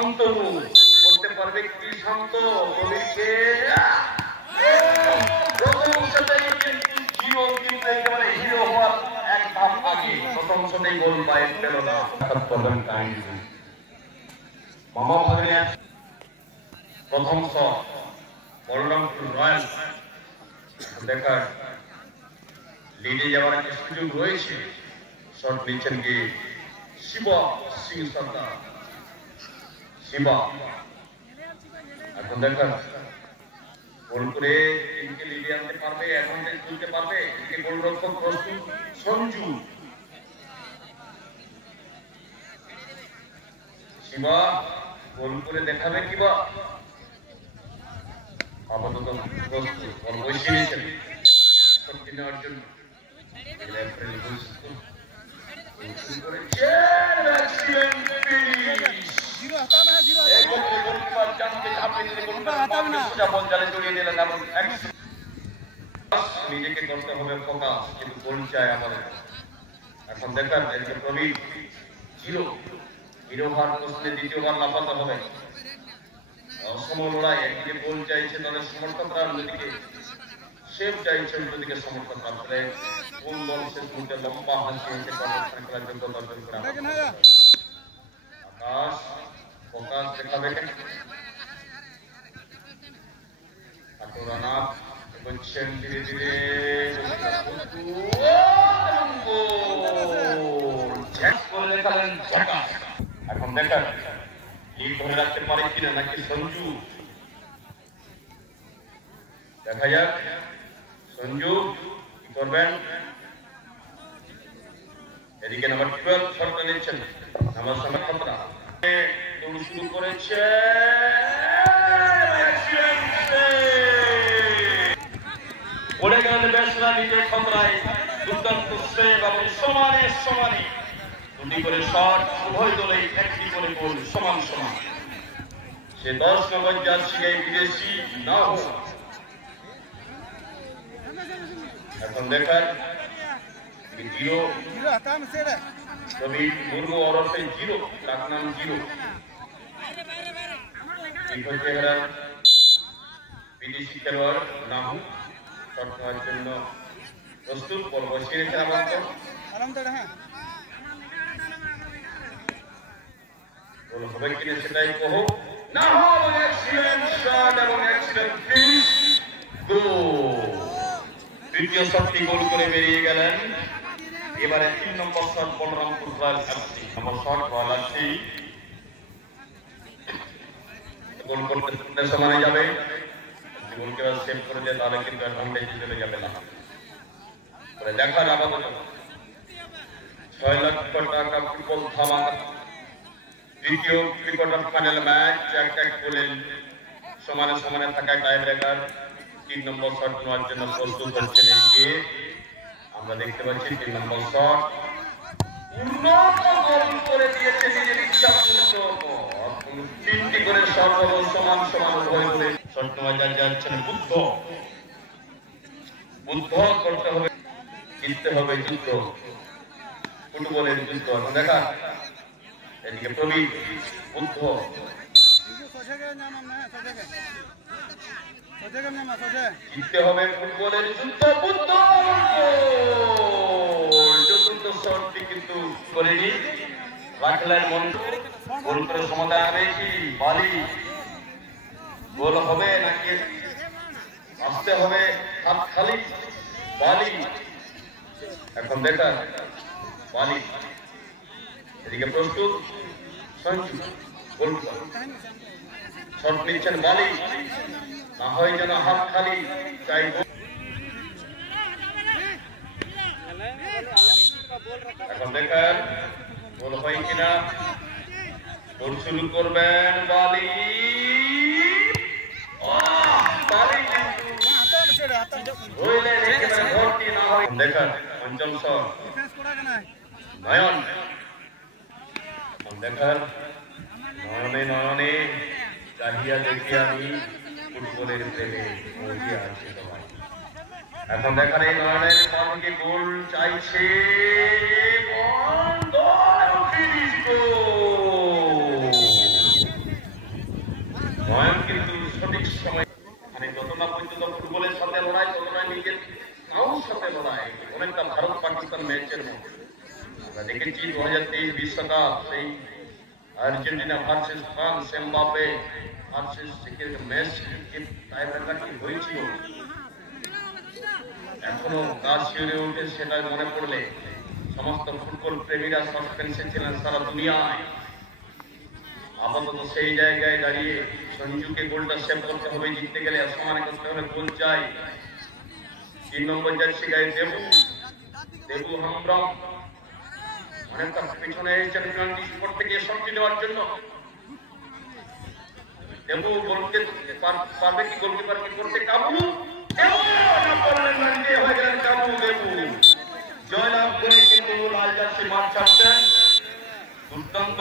শান্তনু করতে পারবে কি শান্ত কবিকে প্রথম শটেই কিন্তু জিরো কিন্তু একেবারে হিরো হওয়ার এক ধাপ আগে প্রথম শটেই গোল বাইরে পেল না প্রথম কাহিনী মামা ভাগ্নের প্রথম শট বলরামপুর রয়্যাল দেখার লিডে যাওয়ার একটা সুযোগ রয়েছে শট নিচ্ছেন কি শিবা সিং সর্দার শিবা এখন দেখার গোল করে টিমকে লিডে আনতে পারবে অ্যাডভান্টেজ তুলতে পারবে এদিকে গোলরক্ষক প্রস্তুত সঞ্জু শিবা গোল করে দেখাবে কিবা আপাতত প্রস্তুত বল বসিয়ে নিয়েছেন শক্তি নেওয়ার জন্য নিজেকে করতে হবে ফোকাস কিন্তু গোল চাই আমাদের এখন দেখার প্রবীণ জিরো হিরো হওয়ার প্রশ্নে দ্বিতীয়বার লাফাতে হবে অসম লড়াই একদিকে গোল চাইছে তাদের সমর্থকরা অন্যদিকে শেফ চাইছে অন্যদিকে সমর্থকরা আসলে কোন দল শেষ মুহূর্তে লম্বা হাসি হেসে প্রদর্শন করার যোগ্যতা অর্জন করে আকাশ ফোকাস দেখাবে ঠাকুরানাথ এগোচ্ছেন ধীরে ধীরে এখন দেখার লিড ধরে রাখতে পারে কিনা নাকি সঞ্জু দেখা যাক সঞ্জু কি করবেন এদিকে নাম্বার 12 শটটা নিচ্ছেন আমার সামনে খতরা দৌড় শুরু করেছে পড়ে গেলেন ব্যাটসম্যান নিজে খতরায় দুর্দান্ত সেভ এবং সমানে সমানে দুটি করে শট উভয় দলেই একটি করে গোল সমান সমান সে 10 নম্বর জার্সি গায়ে বিদেশি না হোক এখন দেখার জিরো রবি মুর্মু ওরফে জিরো তার নাম জিরো বিদেশি খেলোয়াড় নাহু শট নেওয়ার জন্য প্রস্তুত বল বসিয়ে রেখে গোল হবে কিনা সেটাই কহো না হবে এক্সিলেন্ট শট এবং এক্সিলেন্ট ফিনিশ গোল তৃতীয় শটটি গোল করে বেরিয়ে গেলেন এবারে 3 নম্বর শট বলরামপুর রয়্যাল এফসি নম্বর শট রয়্যাল এফসি গোল করতে সমানে যাবে গোলকে সেভ করে দেয় তাহলে কিন্তু অ্যাডভান্টেজ চলে যাবে না পরে দেখা আপাতত 6 লক্ষ টাকা ফুটবল ধামাকা দ্বিতীয় ক্রিকেট ফাইনাল ম্যাচ এক গোলে সমানে সমানে থাকা টাই ব্রেকার 3 নম্বর শট নেওয়ার জন্য প্রস্তুত হচ্ছেন এদিকে আমরা দেখতে পাচ্ছি 3 নম্বর শট গোল করে দিয়েছে নিজের ইচ্ছা তিনটি করে শট হলো সমান সমান উভয় করে শট নেওয়া যাচ্ছেন বুদ্ধ করতে হবে জিততে হবে যুদ্ধ ফুটবলের যুদ্ধ দেখা এদিকে প্রবীণ বুদ্ধ জিততে হবে ফুটবলের যুদ্ধ বুদ্ধ চতুর্থ শটটি কিন্তু করেনি রাখলেন মন গোল করে সমাধান হবে কি বালি গোল হবে নাকি আসতে হবে হাত খালি বালি এখন দেখা বালি এদিকে প্রস্তুত সঞ্জু গোল শট নিচ্ছেন বালি না হয় যেন হাত খালি চাই এখন দেখার গোল হয় কিনা গোল শুরু করবেন বালি দেখার পঞ্চম শট নয়ন দেখার নয়নে নয়নে চাহিয়া দেখি আমি ফুটবলের প্রেমে মরিয়া আছি তোমায় এখন দেখার এই নয়নের পানকে গোল চাইছে দেখেছি 2023 বিশ্বকাপ সেই Argentina versus France, Mbappe versus Messi, tie breaker কি হয়েছিল এখনো কাজ শিউরে উঠে, সেটা মনে পড়লে সমস্ত ফুটবল প্রেমীরা সাসপেন্সে ছিলেন সারা দুনিয়ায়। আপাতত সেই জায়গায় দাঁড়িয়ে সঞ্জুকে গোলটা সেভ করতে হবে, জিততে গেলে সমানে করতে হলে গোল চাই। 3 নম্বর জার্সি গায়ে দেবু হামব্রম অনেকটা পিছনে এসেছেন পেনাল্টি স্পট থেকে শটটি নেওয়ার জন্য। দেবু গোলকে পারবে কি, গোলকিপার কি করতে কাবু হয়ে গেলেন কাবু। দেবু জয়লাভ করে কিন্তু লাল জার্সি মাঠ ছাড়ছেন। দুর্দান্ত